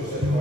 Joseph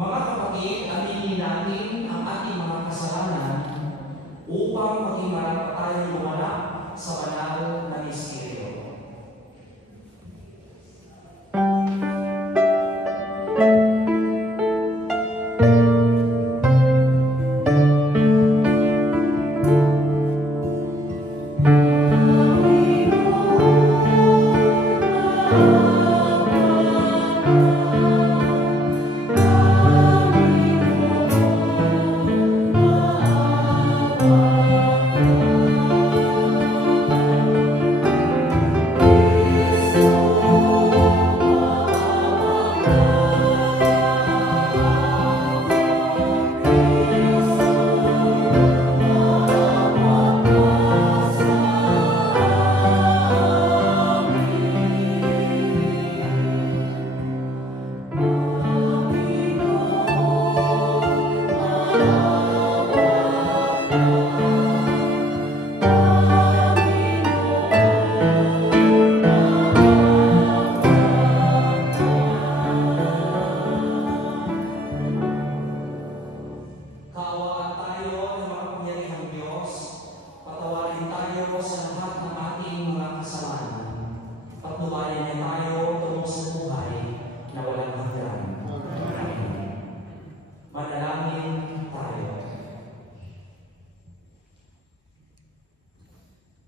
Mga kapatid, aminin natin ang ating mga kasalanan upang maging marapat tayong gumanap sa banal na misteryo.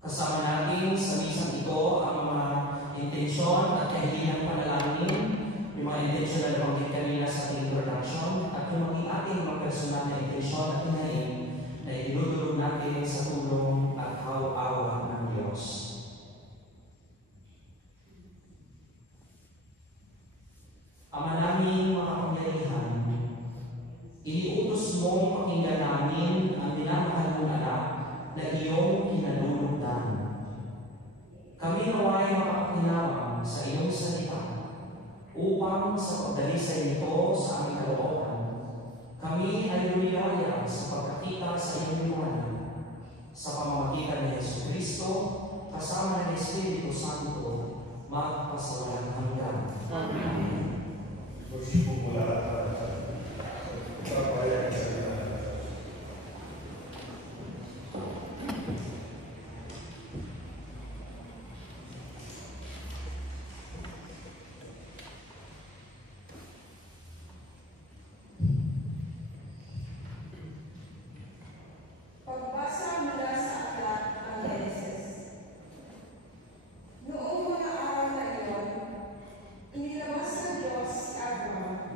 Kasama natin sa misang ito ang mga intensyon at kahilingang panalangin, yung mga intensyon na nabanggit kanina sa ating introduction, at yung maging ating mga personal na intensyon at hinahin na idudulog natin sa tulong at awa ng Diyos. Ama namin mga kapangyarihan, iniutos mong pakinggan namin ang minamahal mong anak na iyong kinalulugdan. Kami naway makapakinawang sa iyong salita upang sa pagdalisay nito sa aming kalooban, kami ay lumiyaya sa pagkakita sa iyong liwanag sa pamamagitan ni Jesucristo kasama ng Espiritu Santo magpasawalang hanggan. Amen. Magsipong mula papayag sa ito. Noong mga araw na iyon, inilabas ng Diyos si Abraham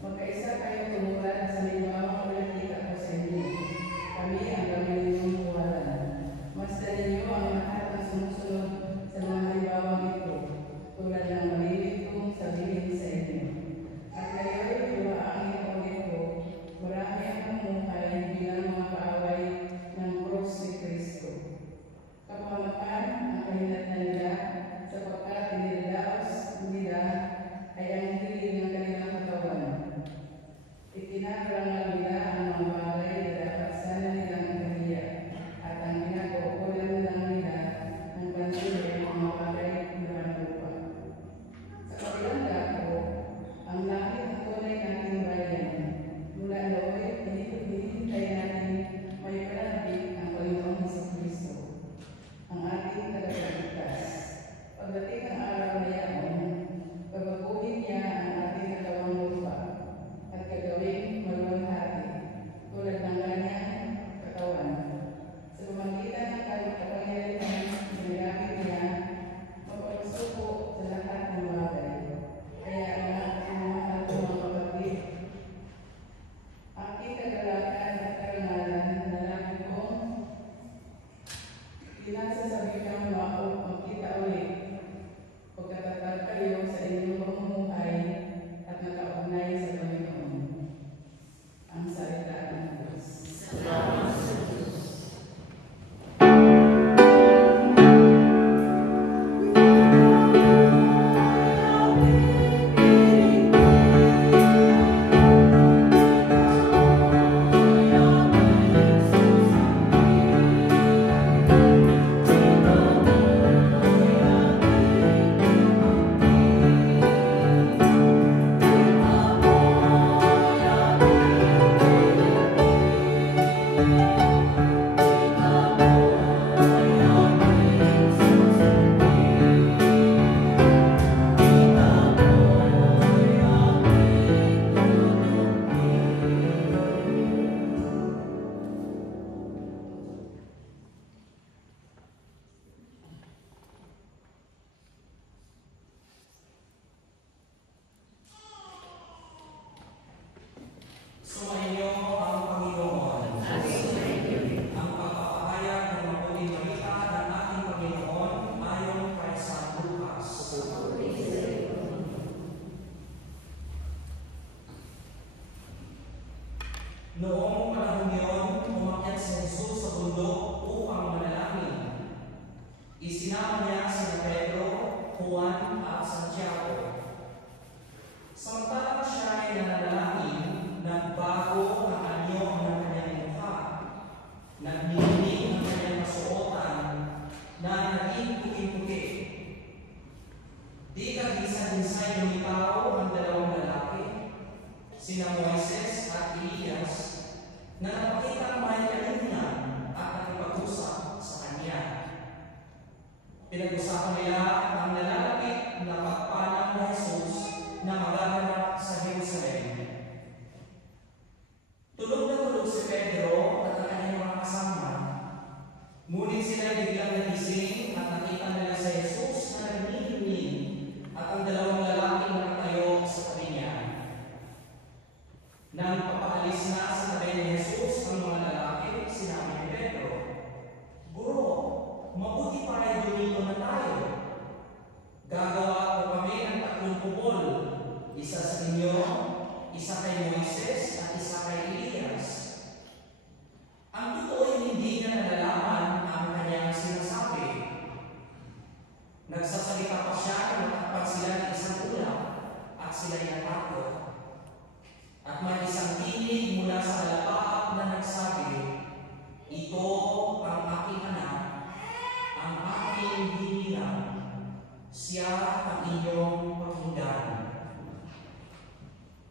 Magkaisa kayo tumulad sa limbawang pinakita ko sa inyo. Kami ang gawin ninyong buwalan. Masdan ninyo ang lahat ng sumusunod sa mga halimbawang ito, tulad ng malilit kong sabihin sa inyo. At kayo'y luhaangin ko nito, marami ang mamuhay bilang mga kaaway ng krus ni Kristo. Kapamakan ang kahinatnan nila, sapagkat inilaos nila ay ang hiling ng kanilang katawan. Itinakarangal nila ang mga bagay na dapat sana nilang ikahiya, at ang pinag-uukulan lang nila ng pansin ang mga bagay na manupa. Sa kabilang dako, ang langit na tunay nating bayan, mula nooy hinihintay natin may pananabik ang Panginoong Jesucristo, ang ating tagapagligtas. Pagdating ng araw na yaon, babaguhin niya ang ating katawang lupa at gagawing maluwalhati tulad ng kanyang katawan. Sa pamamagitan ng kapangyarihan na ginamit niya, mapagsuko sa lahat ng bagay. Kaya ang mahal ko mga kapatid, aking kagalakan at karangalan na lagi kong pinasasabihan magkita ulit pagkatatag kayo sa inyong pamumuhay at nakaugnay sa Panginoon. Ang salita ng Diyos. Salamat sa Diyos. Sumainyo ang Panginoon. Ang pagpapahayag ng mabuting balita ng ating Panginoon ayon kay San Lucas. Noong panahon iyon, umakyat si Jesus sa bundok upang manalangin. Isinama niya sina Pedro, Juan at Santiago. Samantalang siya ay nananalangin, nagbago ang anyo ng kanyang mukha, nagninig ang kanyang kasuotan na naging puti-puti. Di kagisa-gisay lumitaw ang dalawang lalaki, sina Moises at Elias, na napakitang may kalingan at nakipag-usap sa kanya. Pinag-usapan nila ang nalalapit na pagpanaw ni Jesus na magaganap sa Jerusalem. Tulog na tulog si Pedro at ang kanyang mga kasama. Ngunit sila biglang nagising at nakita nila si Jesus na nagnihiling at ang dalawang lalaki na nakatayo sa tabi niya. Nang papaalis na sa tabi ni Jesus ang mga lalaki, sinabi ni Pedro, "Guro, mabuti pa ay dumito na tayo. Gagawa ko kami ng 3 kubol, isa sa inyo, isa kay Moises at isa kay Elias." Ang totoo ay hindi niya nalalaman ang kanyang sinasabi. Nagsasalita pa siya na natakpan sila ng isang ulap at sila'y natakot. At may isang tinig mula sa alapaap na nagsabi, "Ito ang aking anak, ang aking hinilang, siya ang inyong pakinggan."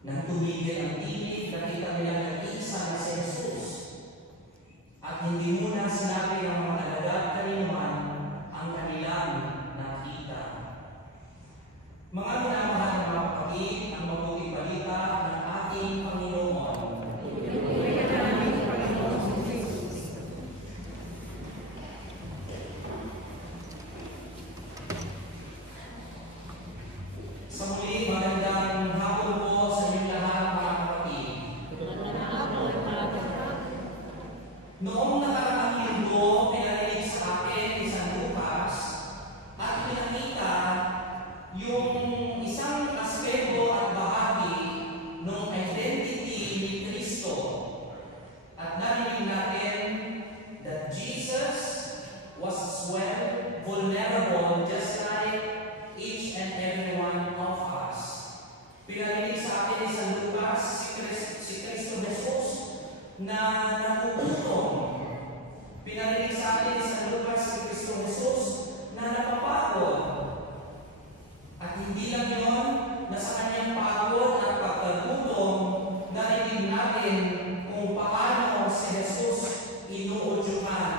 Nang tumigil ang tinig, nakita nilang nag-iisa na si Jesus. At hindi muna sinabi ng mga alagad kanino man ang kanilang nakita. Mga minamahal na mga kapatid, ang mabuting balita ng ating Panginoon. Sa muli, magandang hapon po sa inyong lahat, mga sa atin ni San Lucas si Cristo Jesus na nagugutom. Pinarinig sa atin ni San Lucas si Cristo Jesus na napapagod. At hindi lang yun, na sa kanyang pagod at pagkagutom, narinig natin kung paano si Jesus inuudyukan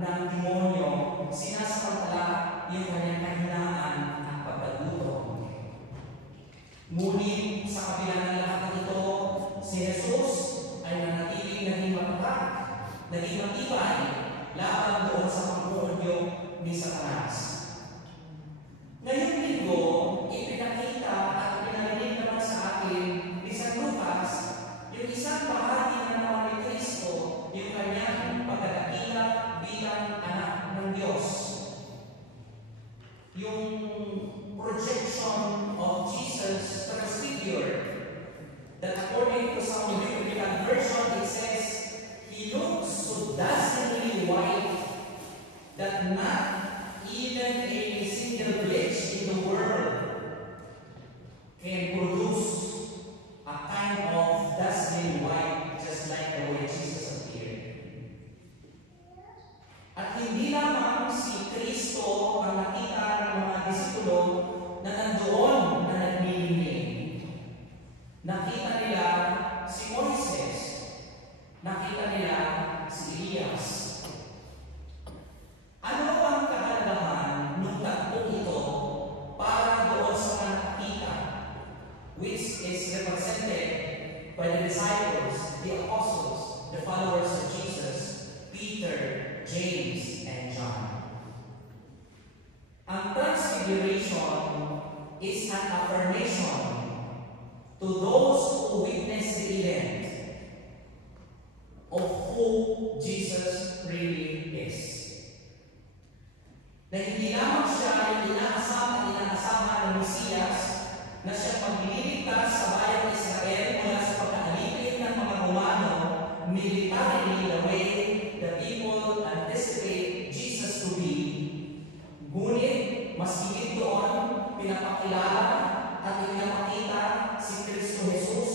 ng demonyo, sinasamantala yung kanyang kahinaan at pagkagutom. Ngunit sa kabila ng lahat ng ito, si Jesus ay nanatiling naging matatag, naging matibay, laban doon sa pang-uudyo ni Satanas. Ngayong linggo, ipinakita at pinarinig naman sa atin ni San Lucas yung isang bahagi na naman ni Kristo, yung kanyang pagdadakila bilang anak ng Diyos. Yung projection of Jesus transfigured, that according to some biblical version, it says, He looks so dazzlingly white that not even a single bleach in the world can produce a kind of dazzling white just like the way Jesus appeared. At hindi lamang si Kristo ang nakita ng mga disipulo na nandoon na naglilingling. Nakita nila si Moises. Nakita nila si Elias. Ano ang kahalagahan ng tatlong ito para doon sa mga nakita, which is represented by the disciples, the apostles, the followers of Jesus, Peter, James, and John? Ang transfiguration is an affirmation to those who witness the event of who Jesus really is. Na hindi lamang siya yung inaasahan ng Mesiyas na siya magliligtas sa bayang Israel mula sa pagkaalipin ng mga Romano militarily the way the people anticipate Jesus to be. Ngunit, mas higit doon, pinapakilala at ipinapakita si Cristo Jesus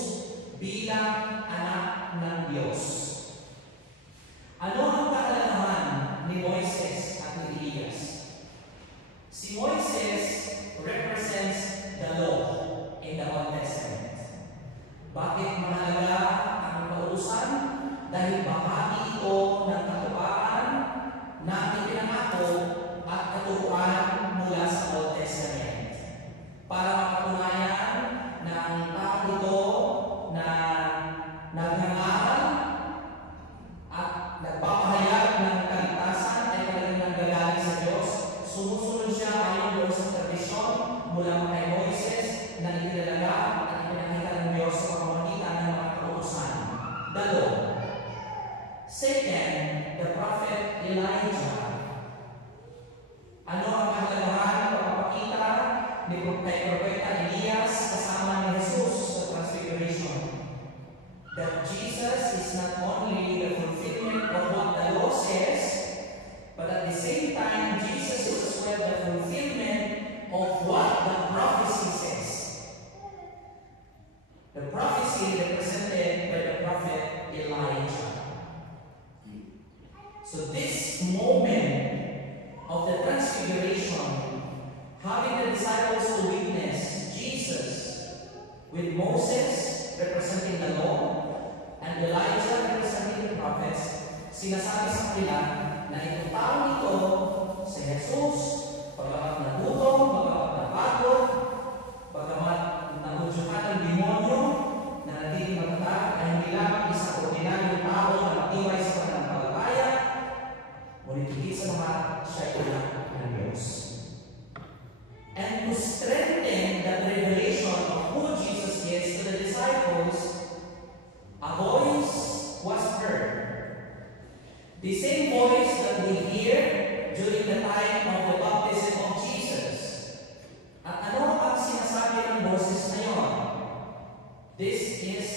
bilang anak ng Diyos. Ano ang kahalagahan ni Moises at ni Elias? Si Moises represents the law in the Old Testament. Bakit mahalaga ang kautusan? Dahil bahagi ito ng katuparan na ipinangako at katuruan mula sa Old Testament. Para mapatunayan na ang tao ito na nagngangaral at nagpapahayag ng kaligtasan ay talagang nanggagaling sa Diyos. Sumusunod siya ayon doon sa tradisyon mula kay Moises na itinalaga at ipinakita ng Diyos sa pamamagitan ng mga kautusan. Dalo. Second, the prophet Elijah. Ano ang kahalagahan o kapakita ni Propeta Elias kasama ni Jesus sa Transfiguration? That Jesus is not only the fulfillment of what the law says, but at the same time, Jesus is as well the fulfillment of what the prophecy says. The prophecy represented by the prophet Elijah. So this moment of the Transfiguration, having the disciples to witness Jesus with Moses representing the law and Elijah representing the prophets, sinasabi sa kanila na itong taong ito, si Jesus, pagamat nagutom, pagamat napagod, pagamat nagudyukan ng demonyo, na nagiging matatag ay hindi lamang isang ordinaryong tao na matibay sa pananampalataya, ngunit higit sa lahat, siya ay anak ng Diyos. And to strengthen the revelation of who Jesus is to the disciples, a voice was heard. The same voice that we hear during the time of the baptism of Jesus. At ano ang sinasabi ng boses na yon? This is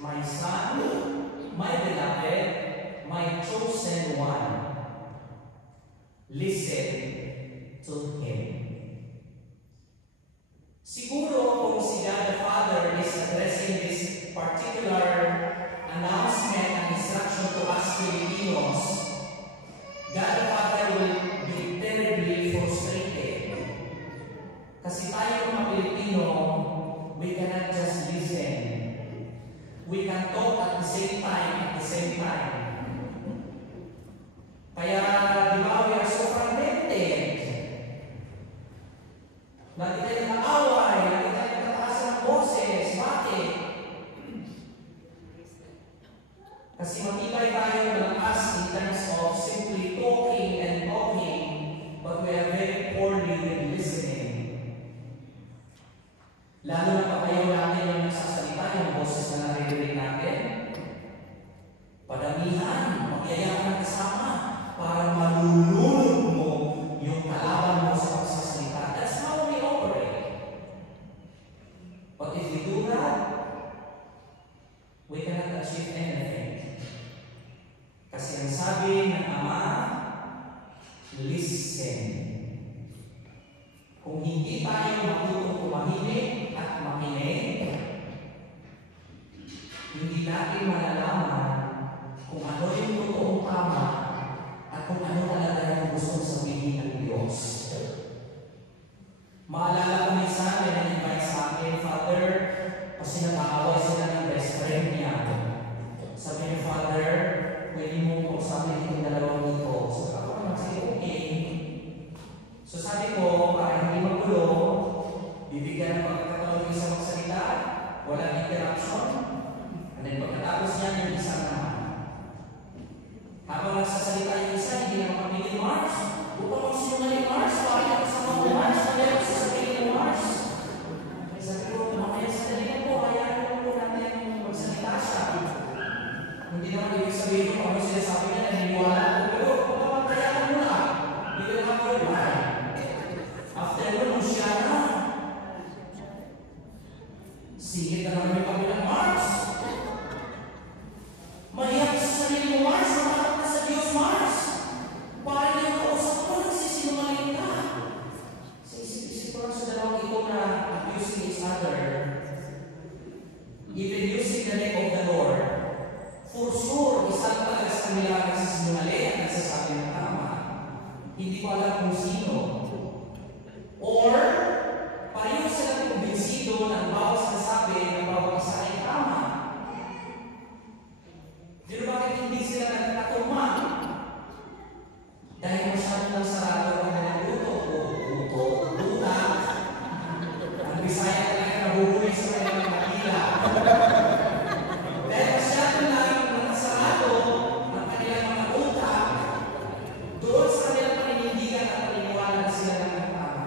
my Son, my beloved, my chosen one. Listen to Him. Siguro kung si God the Father is addressing We can talk at the same time, Kaya, di ba, we are so fragmented. Lagi tayo nag-away, lagi tayo nagtataas ng boses. Bakit? Kasi matibay tayo malakas in terms of simply talking and talking, but we are very poorly with listening. Lalo na papayaw natin yung nagsasalita, yung boses na naririnig natin. Padamihan, magyayaan ng kasama para malulunod mo yung kalaban mo sa pagsasalita. That's how we operate. But if we do that, we cannot achieve anything. Kasi ang sabi ng Ama, listen. Kung hindi tayo matutong tumahimik at makinig, hindi natin malalaman kung ano yung totoong tama at kung ano talaga yung gustong sabihin ng Diyos. Maalala ko minsan, may nag-invite sa akin, Father, kasi nag-aaway sila ng best friend niya. Sabi niya, Father, pwede mo kausapin itong dalawang ito. So, ako naman, sige, okay. So, sabi ko, para hindi magulo, bibigyan ng pagkakataon ng isang magsalita, walang interruption, and then pagkatapos niya, yung isang naman. Habang nagsasalita yung isa, hindi na makapigil Mars. Upang kung sinungaling Mars, parang kasama mo Mars, hindi ako sasabihin mo Mars. Sabi ko, mamaya sa dalila po, hayaan po natin magsalita siya. Hindi naman ibig sabihin ko, ano sinasabi niya, naniniwala ko, pero pagpapantaya ka muna. Hindi ko nakapagpapay. After nun, siya na. Sigit na naman yung kabilang Mars. Mahiyak sa sarili mo, Mars. Matakot na sa Diyos, Mars. Parang yung kausap mo, nagsisinungaling ka. Sa isip-isip ko lang sa dalawang ito na abusing each other. Even using the name of the Lord. For sure, isa lang talaga sa kanila nagsisinungaling at nagsasabi ng tama. Hindi ko alam kung sino. Or, pareho silang kumbinsido ng bawat sinasabi ng bawat isa ay tama. Pero bakit hindi sila nagkatuma? Dahil masyadong lang sarado ang kanilang luto. Ang Bisaya talaga nabubuhay sa kanilang makila. Dahil masyadong lang nakasarado ang kanilang mga utak doon sa kanilang paninindigan at paniniwala na sila ng tama.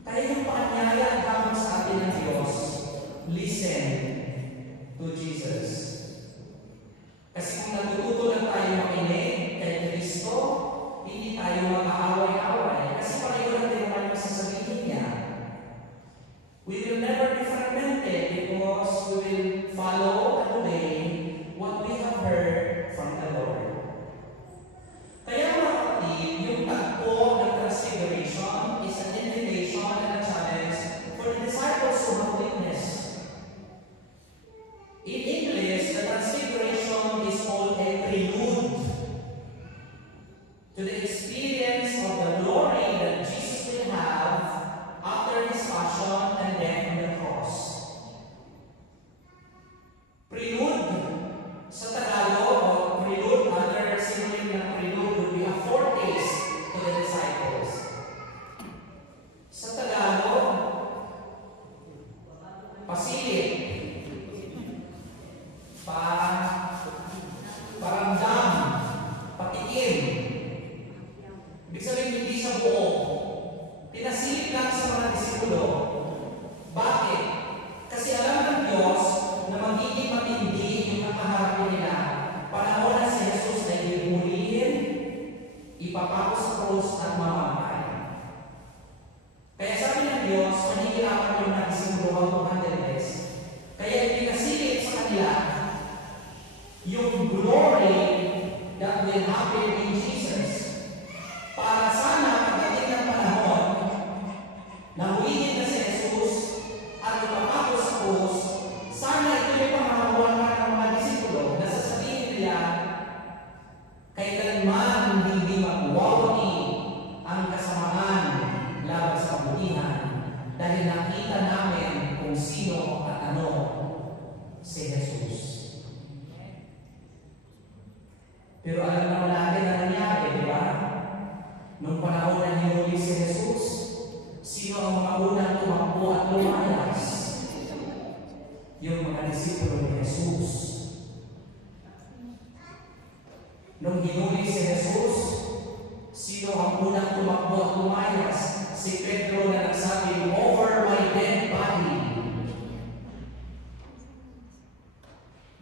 Kaya yung paanyaya ang tawag sa atin ng Diyos, listen to Jesus. Kasi kung natututo lang tayo makinig kay Kristo, hindi tayo mag-aaway-away. Kasi pareho lang din naman yung sasabihin niya. We will never be fragmented because we will follow and obey what we have heard from the Lord. Kaya mga kapatid, yung tagpo ng Transfiguration is an invitation and a challenge for the disciples to have witness. In English, the Transfiguration is called a prelude to the experience of the mga disipulo ni Jesus. Nung hinuli si Jesus, sino ang unang tumakbo at lumayas? Si Pedro na nagsabi, "Over my dead body."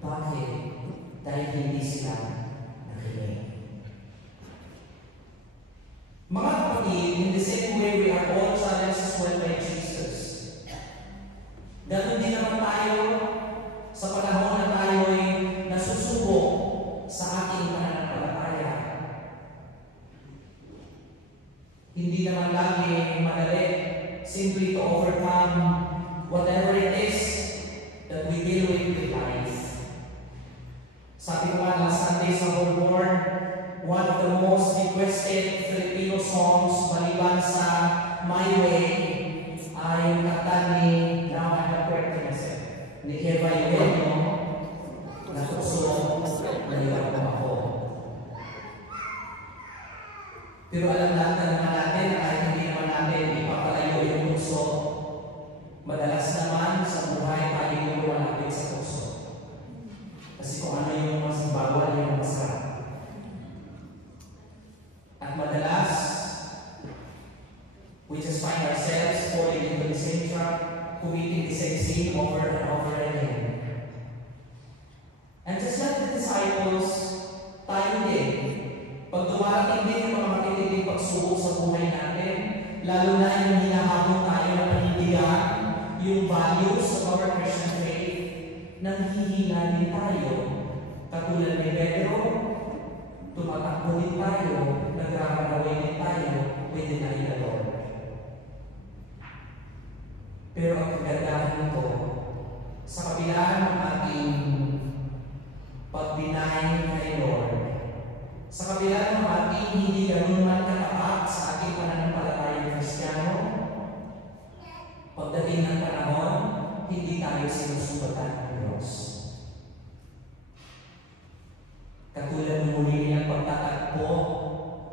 Bakit? Dahil hindi sila nakinig. Mga kapatid, in the same way we are all challenged as well by Jesus. Ganun din naman tayo sa panahon na tayo ay nasusubok sa ating pananampalataya. Hindi naman lagi madali simply to overcome whatever it is that we deal with in life. Sabi ko nga last Sunday sa Holborn, one of the most requested Filipino songs maliban sa My Way ay yung kanta ni, now I'm not correcting myself, ni Eva Eugenio, na Tukso na iwan mo ako. Pero alam natin natin kahit hindi naman natin ipapalayo yung tukso, madalas naman sa buhay tayo yung lumalapit sa tukso. Kasi kung ano yung mas bawal, yung masarap. At madalas, we just find ourselves falling into the same trap, committing the same sin over and over again. And just like the disciples, tayo din, pag dumarating din yung mga matitinding pagsubok sa buhay natin, lalo na yung hinahabol tayo na panindigan, yung values of our Christian faith, nanghihina din tayo. Katulad ni Pedro, tumatakbo din tayo, nagkakaraway din tayo, we deny the Lord. Pero ang kagandahan nito, sa kabila ng ating pag-deny kay Lord, sa kabila ng ating hindi ganun man katapat sa ating pananampalatayang Kristiyano, pagdating ng panahon, hindi tayo sinusubatan ng Diyos. Katulad ng muli niyang pagtatakbo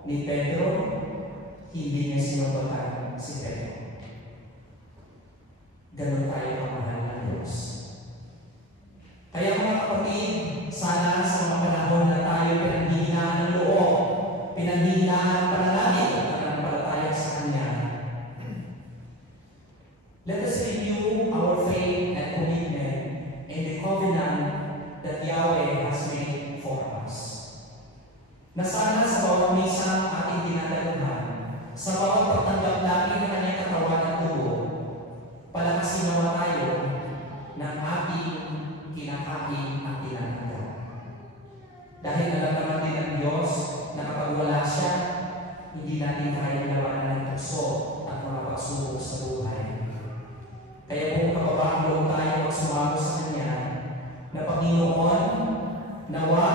ni Pedro, hindi niya sinubatan si Pedro. Ganun tayo kamahal ng Diyos. Kaya mga kapatid, sana sa mga panahon na tayo pinanghihinaan ng loob, pinanghihinaan ng panalangin at pananampalataya sa Kanya, let us renew our faith and commitment in the covenant that Yahweh has made for us. Na sana sa bawat misang ating dinadalhan, sa bawat pagtanggap natin ng Kanyang katawan at dugo, palakasin nawa tayo ng ating kinakain at tinatanggal. Dahil alam naman din ng Diyos na kapag wala siya, hindi natin kaya labanan ng tukso at mga pagsubok sa buhay. Kaya kung kababaang loob tayo magsumamo sa Kanya, na Panginoon, nawa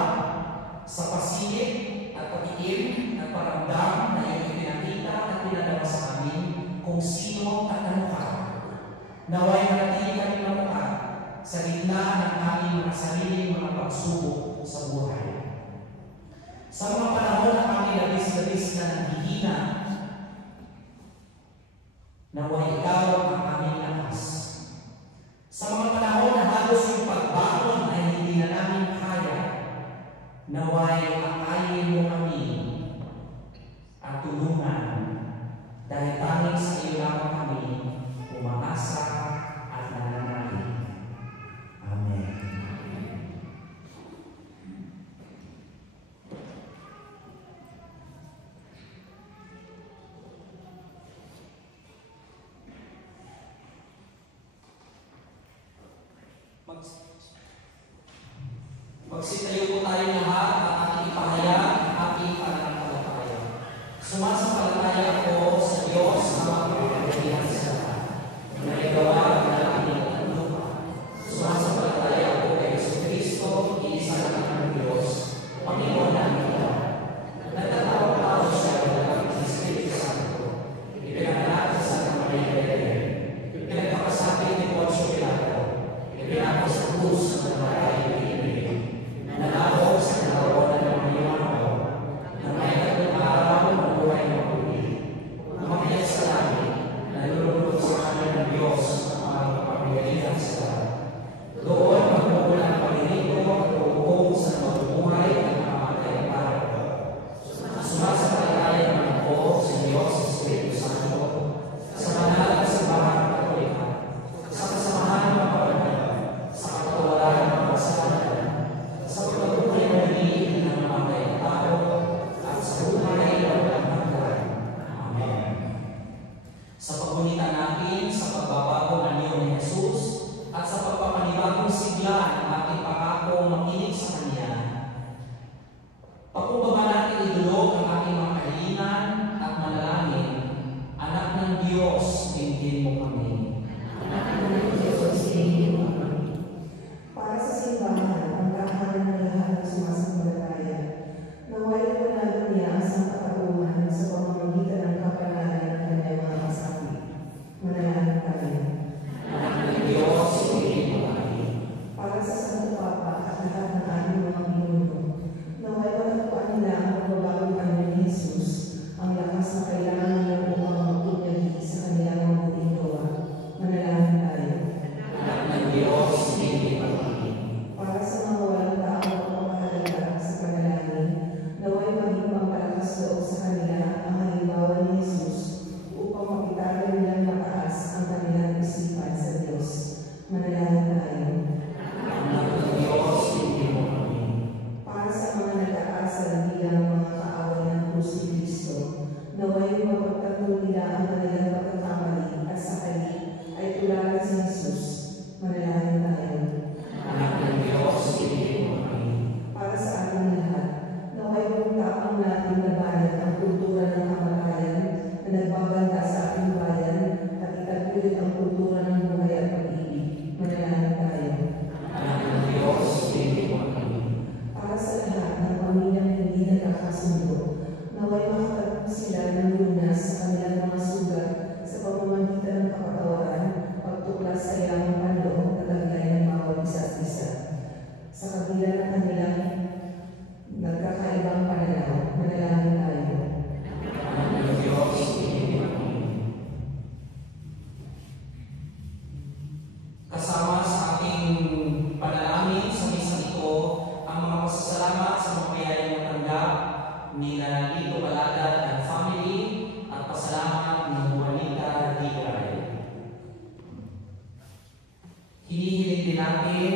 sa pasilip at patikim at paramdam na iyong pinakita at pinadama sa amin kung sino at ano ka. Naway manatili kami matatag sa gitna ng aming mga sariling mga pagsubok sa buhay. Sa mga panahon na kami labis-labis na nanghihina, naway ikaw ang aming lakas. Sa mga panahon na halos yung pagbangon ay hindi na namin kaya, naway akayin mo kami at tulungan dahil tanging sa iyo lamang kami umaasa at nananalig. Amen. Magsitayo po tayo lahat at ating ipahayag ang ating pananampalataya. Sumasampalataya ako sa Diyos na makapangyarihan sa lahat, na igawa ng langit at lupa. Sumasampalataya ako kay Jesucristo, iisa lang ng Diyos, Panginoon namin lahat. Nagtatawag ako siya ng Espiritu Santo. Ipinanganak sa Santa Maria Virgen. Pinagpakasakit ni Poncio Pilato. Ipinako sa krus ng maray ni Ibig. Nanako sa kalawanan ng mga Yunano, na may tatlong araw ng buhay ng pag-ibig. Umakyat sa langit, nalulungkot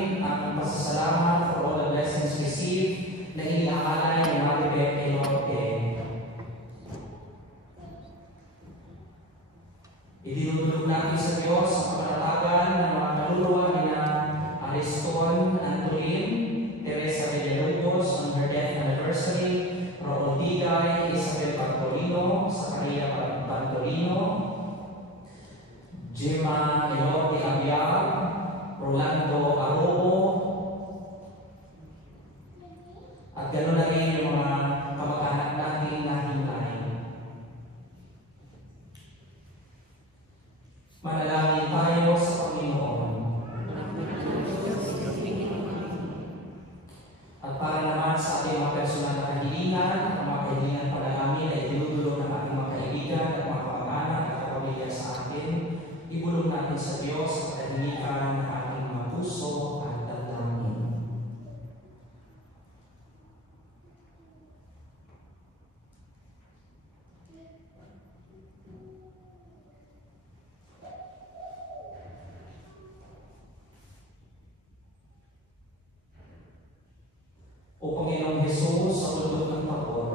namin ang pasasalamat for all the blessings received na iniaalay ni Maribel Elote. Idinudulog natin sa Diyos ang panatagan ng mga kaluluwa nila Ariston Antolin, Teresa Villalobos on her death anniversary, Raul Digay, Isabel Pantolino, Zacaria Pantolino, Gemma Elote Abial, Rolando Arobo, at ganoon na rin yung mga kamag-anak natin na himlay. Manalangin tayo sa Panginoon. At para naman sa ating mga personal na kahilingan, at mga kahilingan pala namin ay dinudulog ng ating mga kaibigan at mga kamag-anak at kapamilya sa atin, ibulong natin sa Diyos at kahilikan ng ating mga puso at damdamin. O Panginoong Hesus, sa ulod ng Tabor,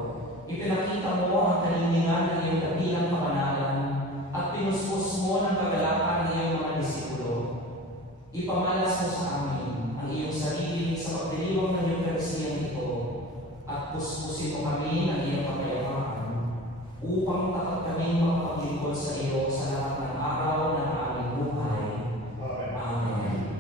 ipinakita mo ang kalilingan ng iyong dakilang kapanalan at pinuspos mo ng kagalakan ng iyong mga disipulo. Ipamalas mo sa amin ang iyong sarili sa pagdiriwang ng iyong karisiyang ito at puspusin mo kami ng iyong kapayapaan upang tapat kami makapaglingkod sa iyo sa lahat ng araw ng aming buhay. Amen.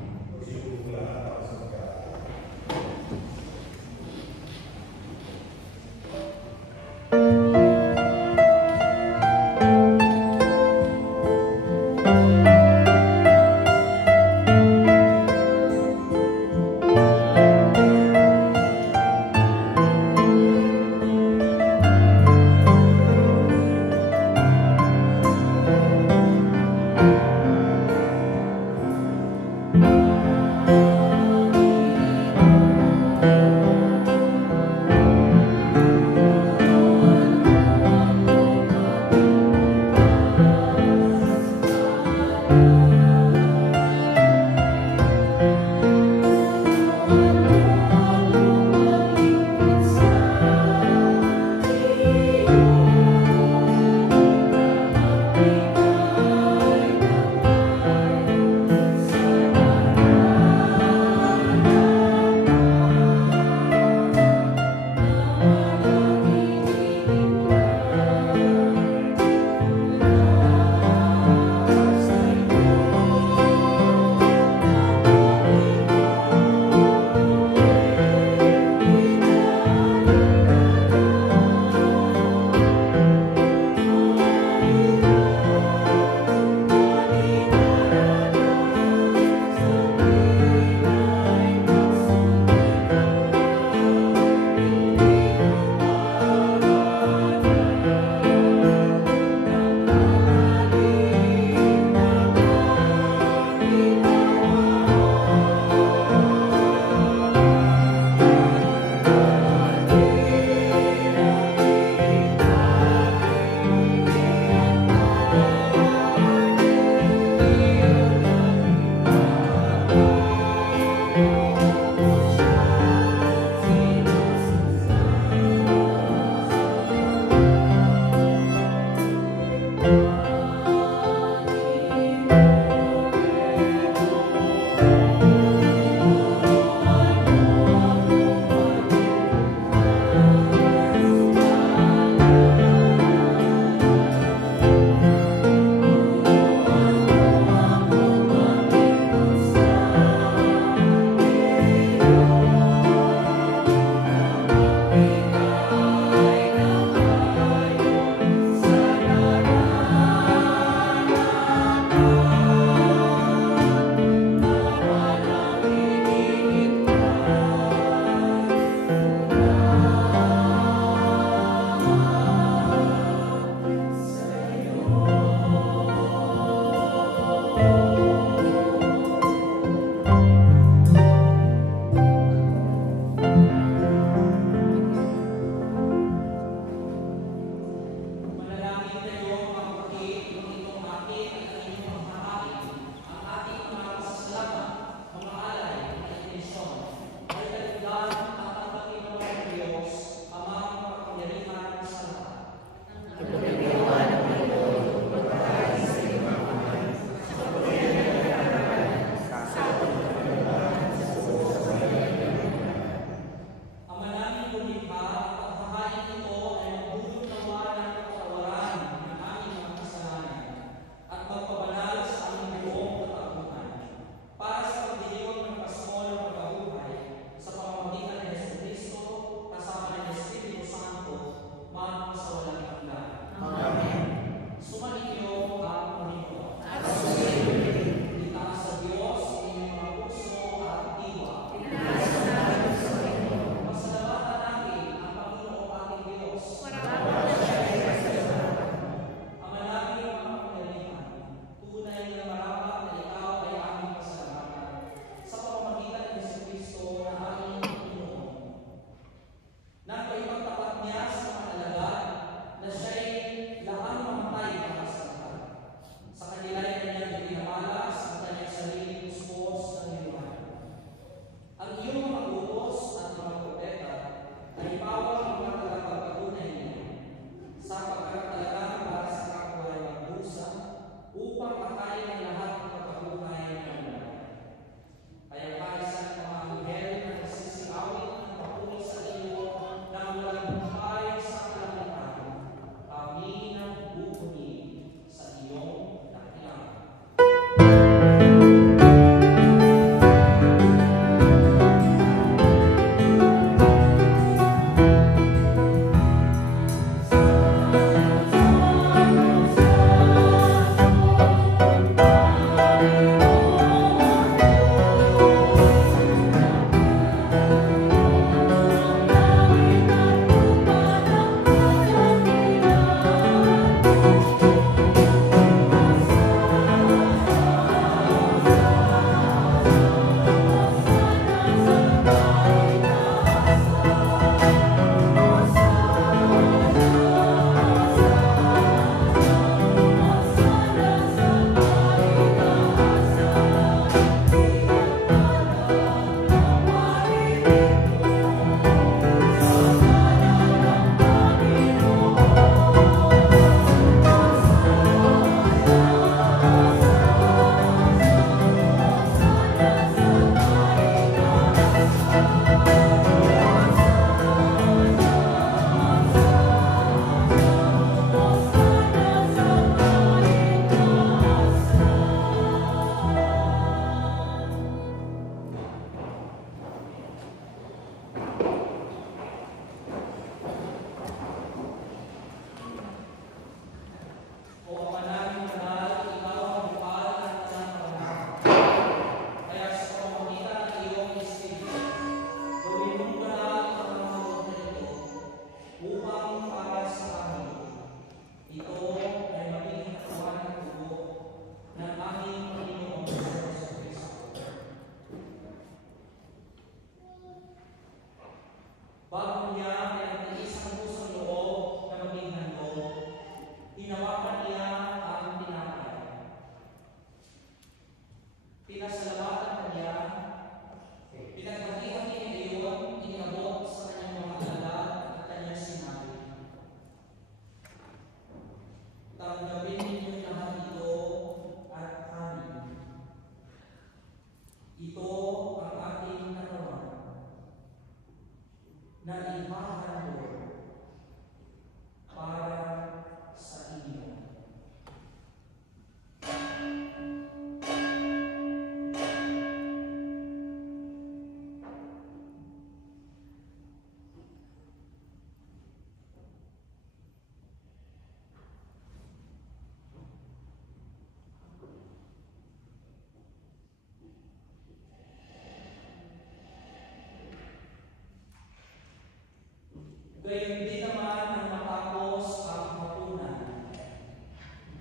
Gayon din naman ang matapos ang hapunan.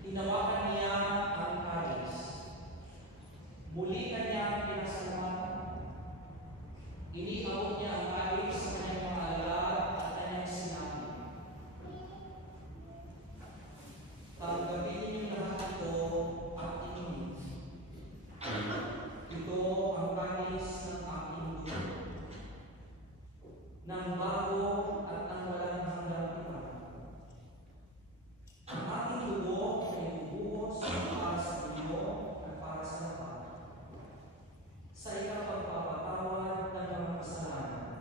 Hinawakan niya ang kalis. Muli kanyang pinasalamat. Iniabot niya ang kalis sa kanyang mga alagad at kanyang sinabi, "Tanggapin niyo lahat ito at inumin. Ito ang kalis ng aking dugo, ng bago at ng walang hanggang iba. Ang aking dugo ay ibubuhos para sa inyo at para sa lahat, sa ikapagpapatawad ng mga kasalanan.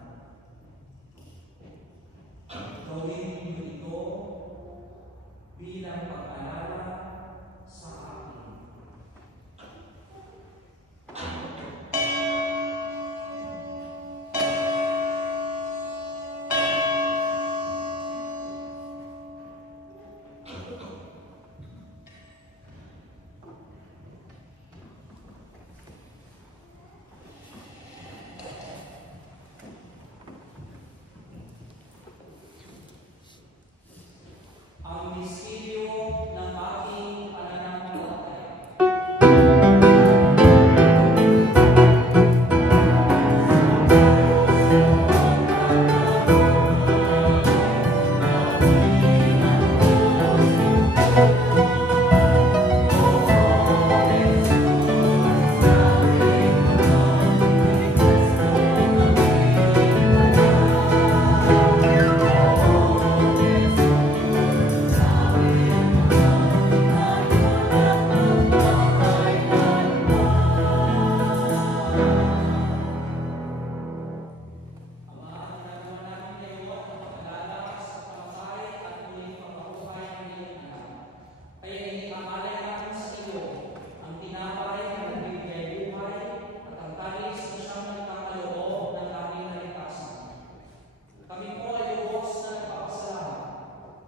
Gawin ninyo ito bilang pag-alala sa akin." Ang misteryo ng aking pananampalataya.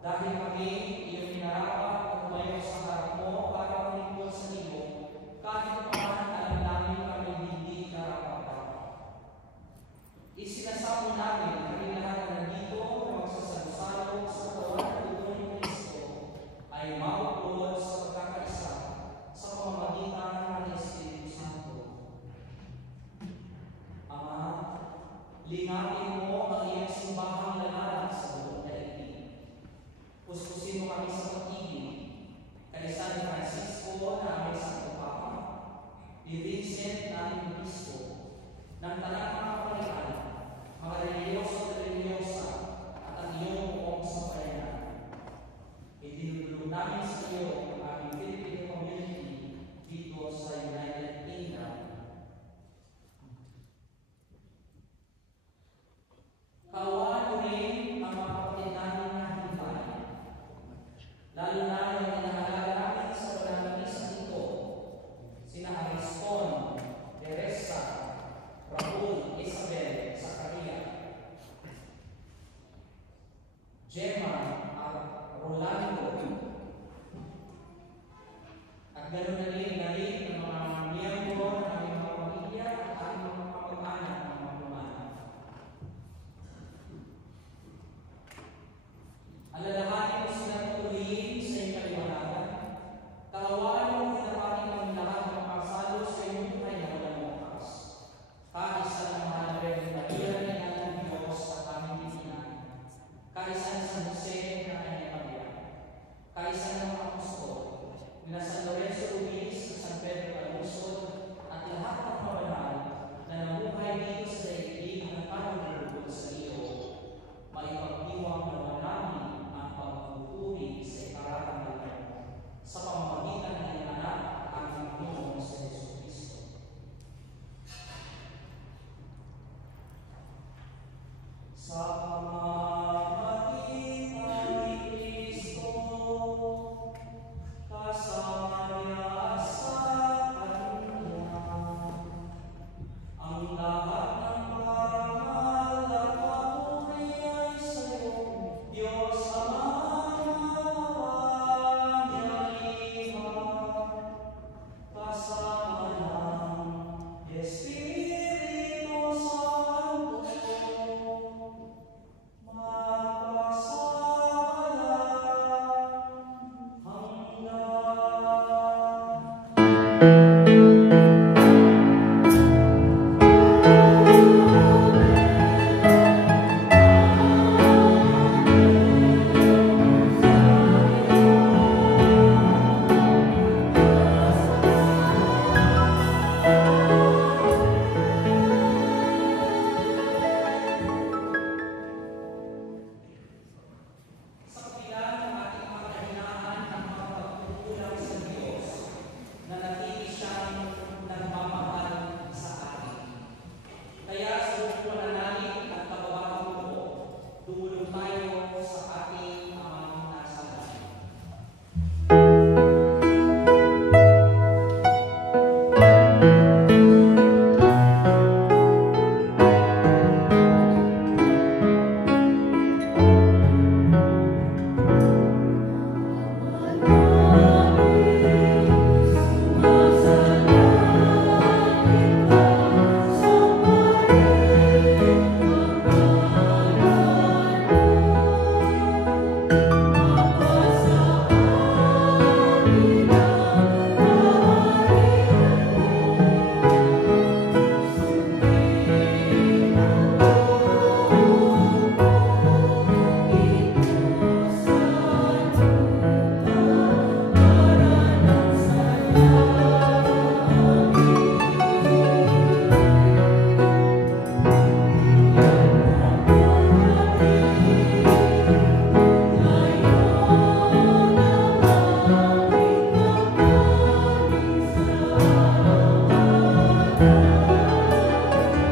Dahil kami iyong minarapat at tumayo sa harap mo para maglingkod sa iyo, kahit pa alam namin kami hindi karapat-dapat. Isinasamo namin na kami lahat na nandito na magsasalusalo sa katawan at dugo ni Kristo ay mauklod sa pagkakaisa sa pamamagitan ng Espiritu Santo. Ama, lingapin mo ang iyong simbahang laganap sa buong daigdig. Puspusin mo kami sa pag-ibig, kay San Francisco na aming Santo Papa, ni Vincent na aming Obispo, ng talang mga kapalitan, mga reliyoso at religyosa, at ang iyong buong sambayanan. Idinudulog namin sa iyo ang aming Filipino community dito sa United Kingdom. Kaawaan mo rin ang mga kapatid namin na hintay, lalo na yung inahalaga namin sa walang isang ito, sina Ariston, Teresa, Raul, Isabel, Zakaria, Gemma, at Rolando, at ganoon na rin ang mga miyembro ng aming mga pamilya at aming mga kapag-anak ng mga pumana. Alalahanin mo silang patuloyin sa iyong kaliwanagan. Kaawaan mo pinapati kami lahat ng makasalo sa iyong buhay na walang wakas. Kaisa ng mahal na Birhen Maria na ina ng Diyos at aming Pilipinan. Kaisa ng San Jose na kanyang pamilya. Kaisa ng mga apostol, nila San Lorenzo Ruiz, San Pedro Alusod, at lahat ng mga banal na namuhay dito sa daigdig ng kalulugod sa iyo. Maipagdiwang naman namin ang pagpupuri sa ikarangal mo sa pamamagitan ng iyong anak at aming Panginoon sa Jesucristo. Sa pamamagitan ni Kristo, kasama niya sa Kanya, ang lahat ng parangal at papuri ay sa iyo, Diyos Amang makapangyarihan, kasama ng Espiritu Santo,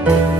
Sa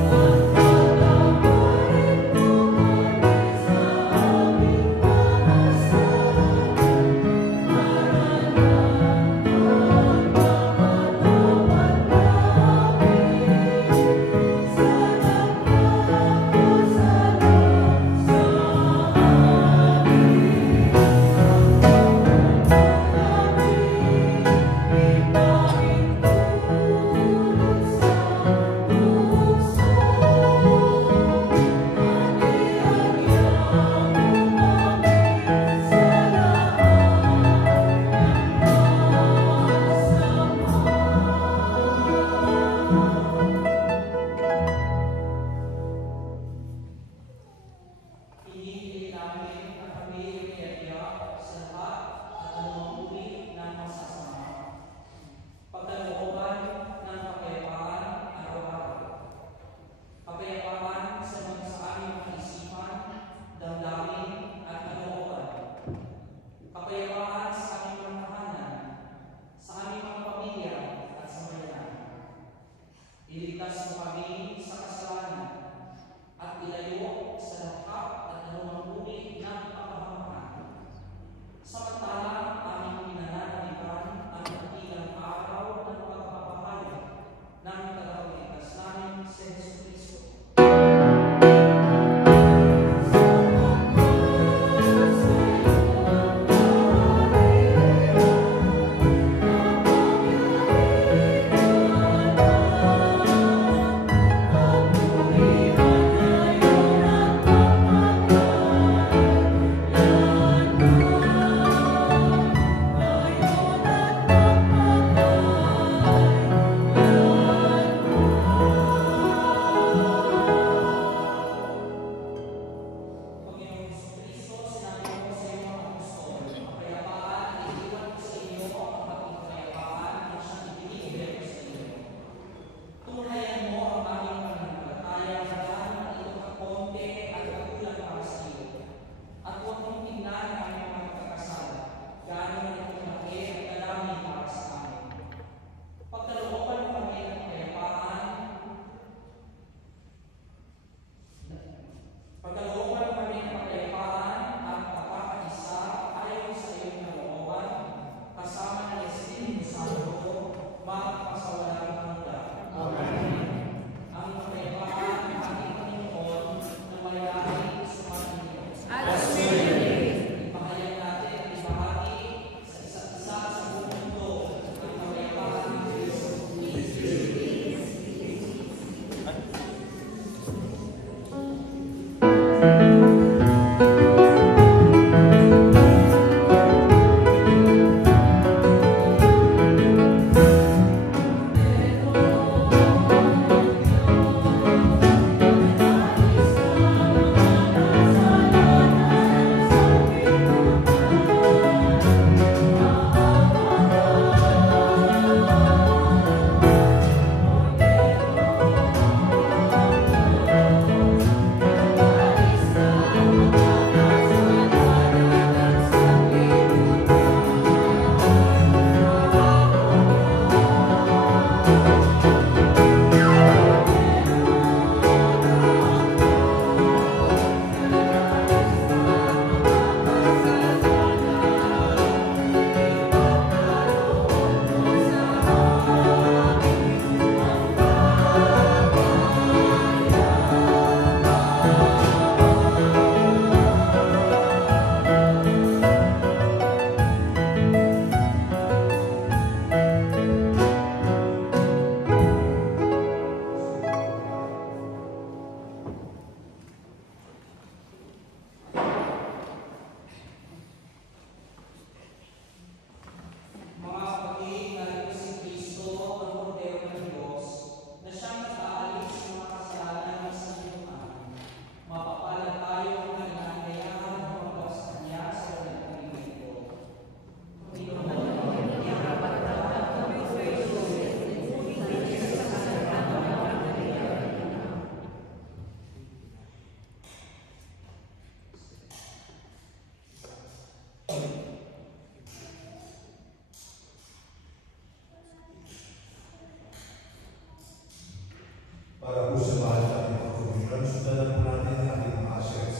sundan po natin ang ating mga ushers.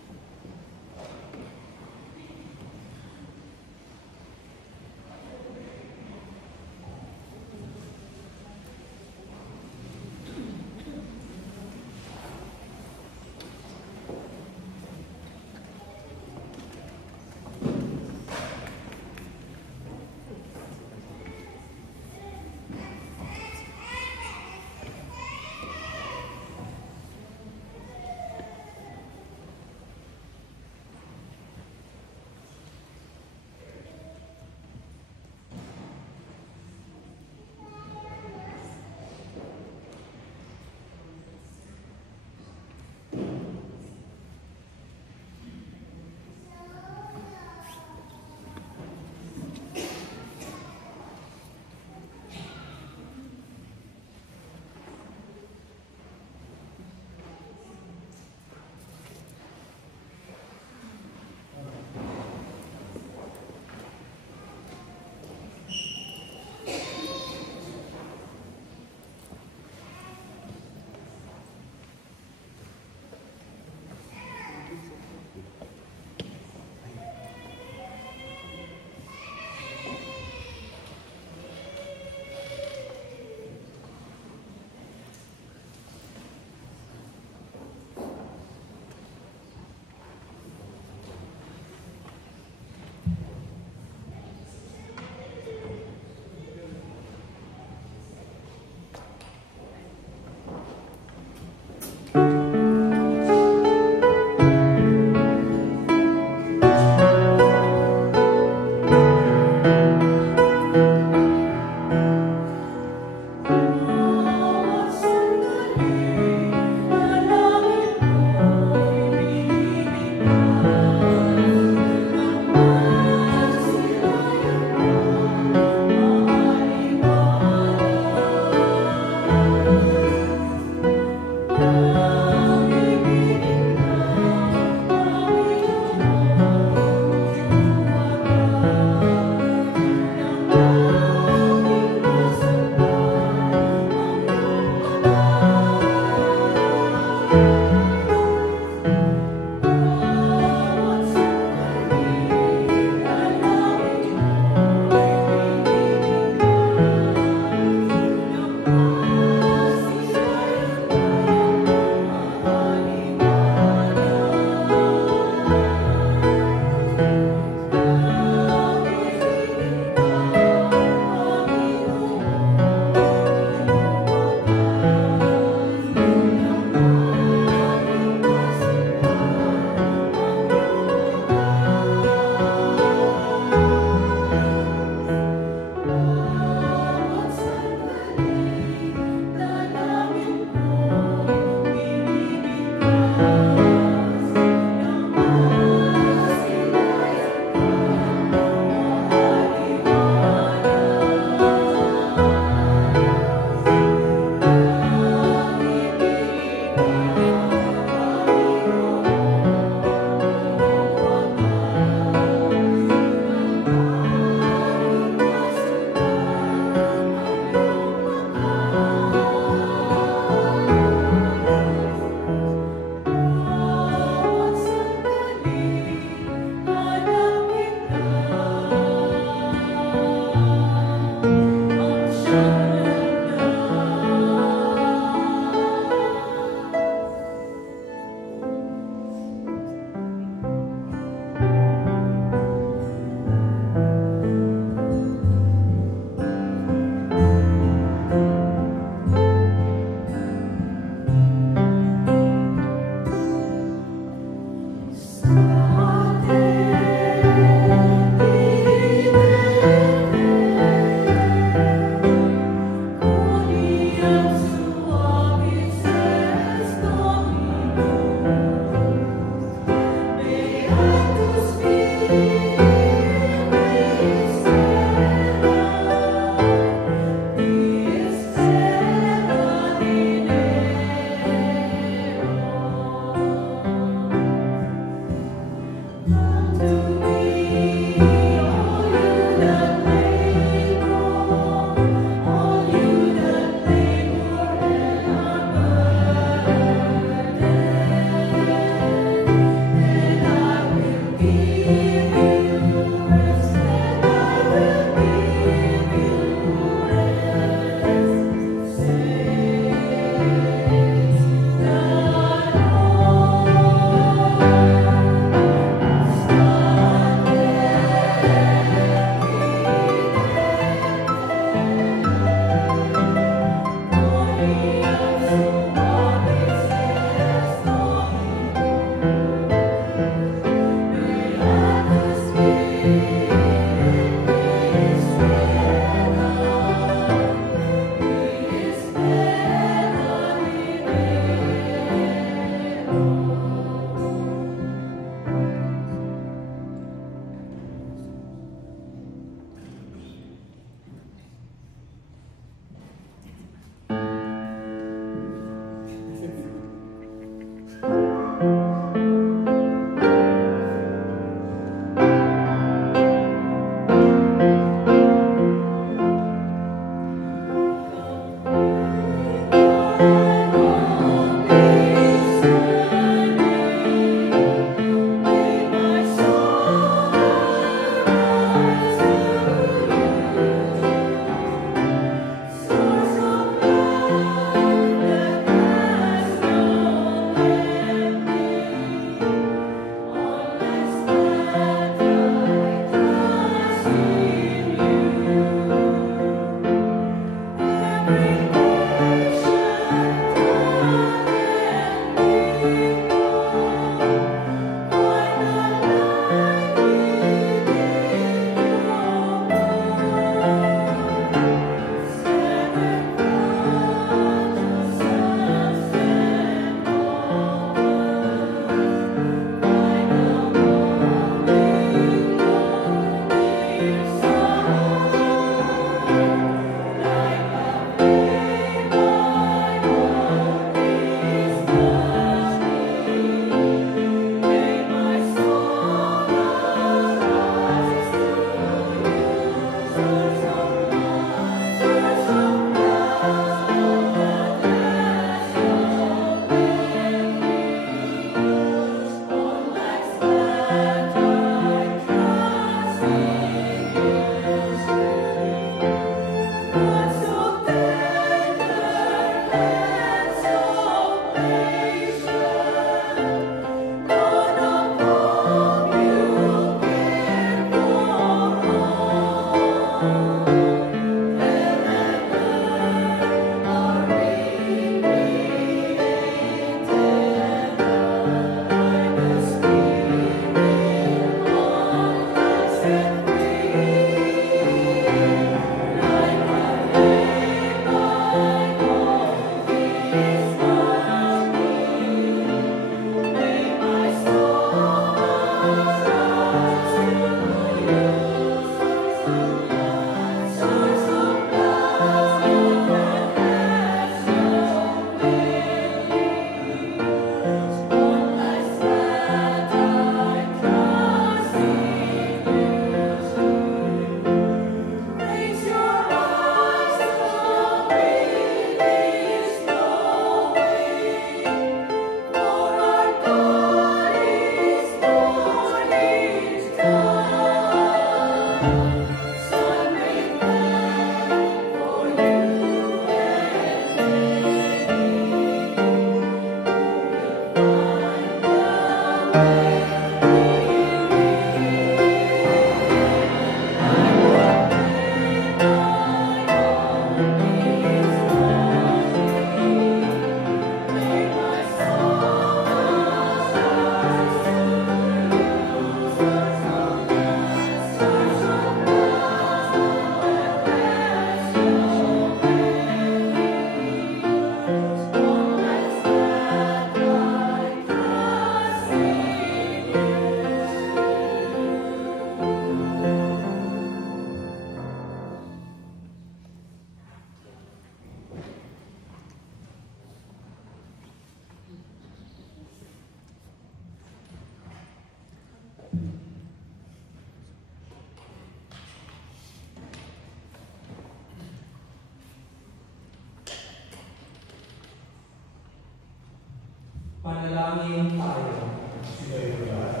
Manalangin tayo. Sino lahat?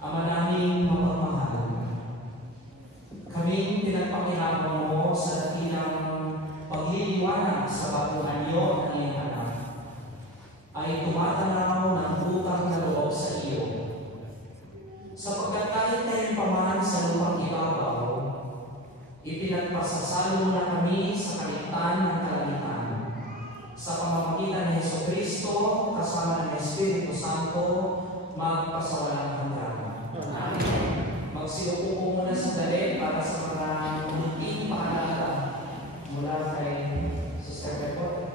Ama naming mapagmahal, kaming pinagpakinabang mo sa dakilang pagliliwanag sa bagong anyo ng iyong anak, ay tumatanaw ng utang na loob sa iyo. Sapagkat kahit ngayon paman sa lumang ibabaw, ipinagpasasalo na kami sa kaligtaan ng kalamitan. Sa pamamagitan ni Jesucristo, kasama ng Espiritu Santo, magpasawalang hanggan. Amen. Magsiupo po muna sandali para sa mga munting paalala mula kay Sister Pepot.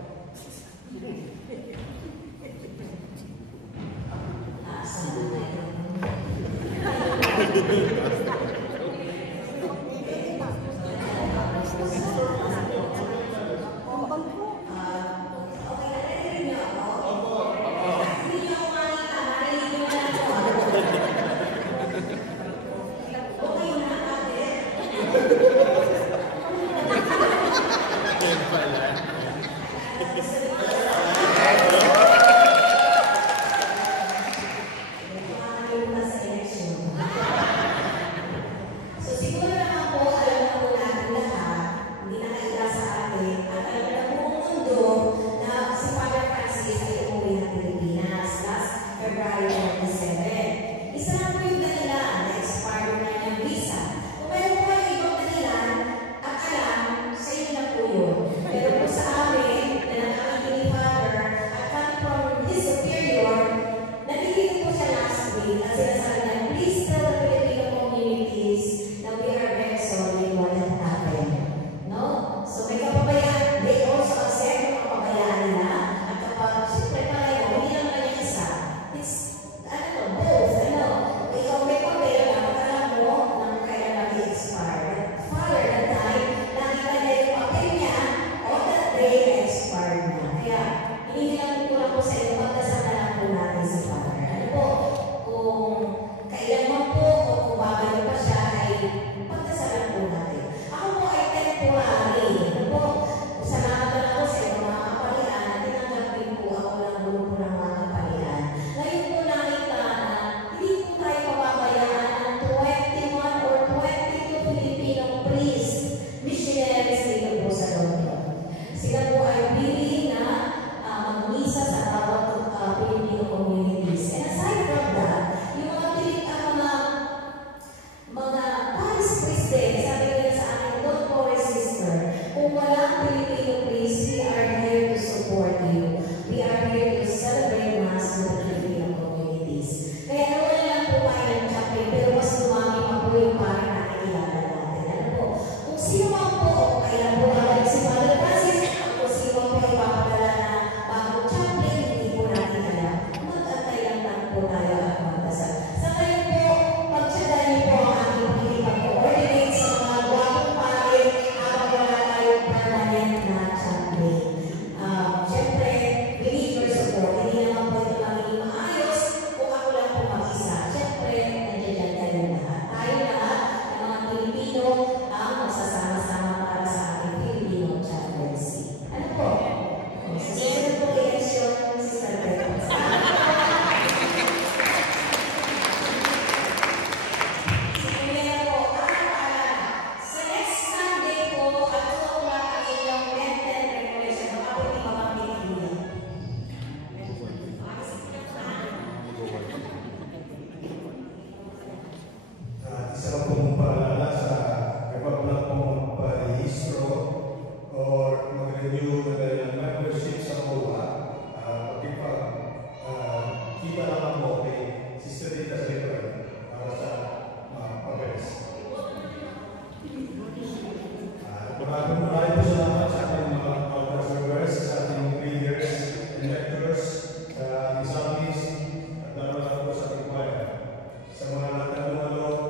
Sa mga natanong,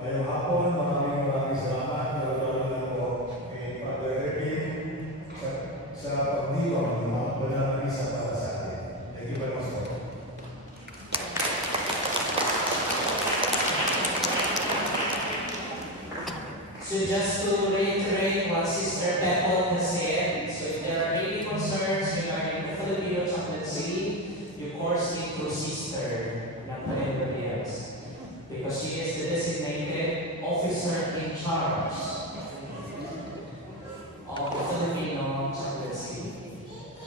ngayong hapon, So just to reiterate what Sister Pepple has said, so if there are any concerns regarding the Filipino chaplaincy, you course it through Sister, not by anybody else. Because she is the designated officer in charge of the Filipino chaplaincy.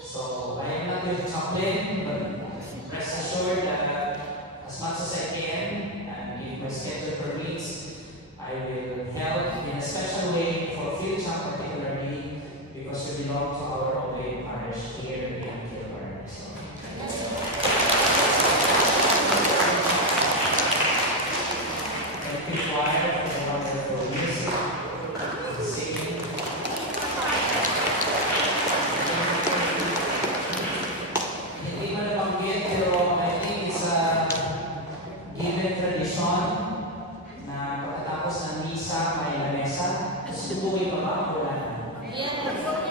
So I am not your chaplain, but rest assured that as much as I can, and if my schedule permits, I will help in a special way for Philchap particularly, because we belong to our Oblate parish here in Kilburn. So, thank you, choir, for the wonderful music, singing. Hindi ko nabanggit, pero I think it's a given tradition na pagkatapos ng misa may lamesa. Subuhin pa ba? Wala na.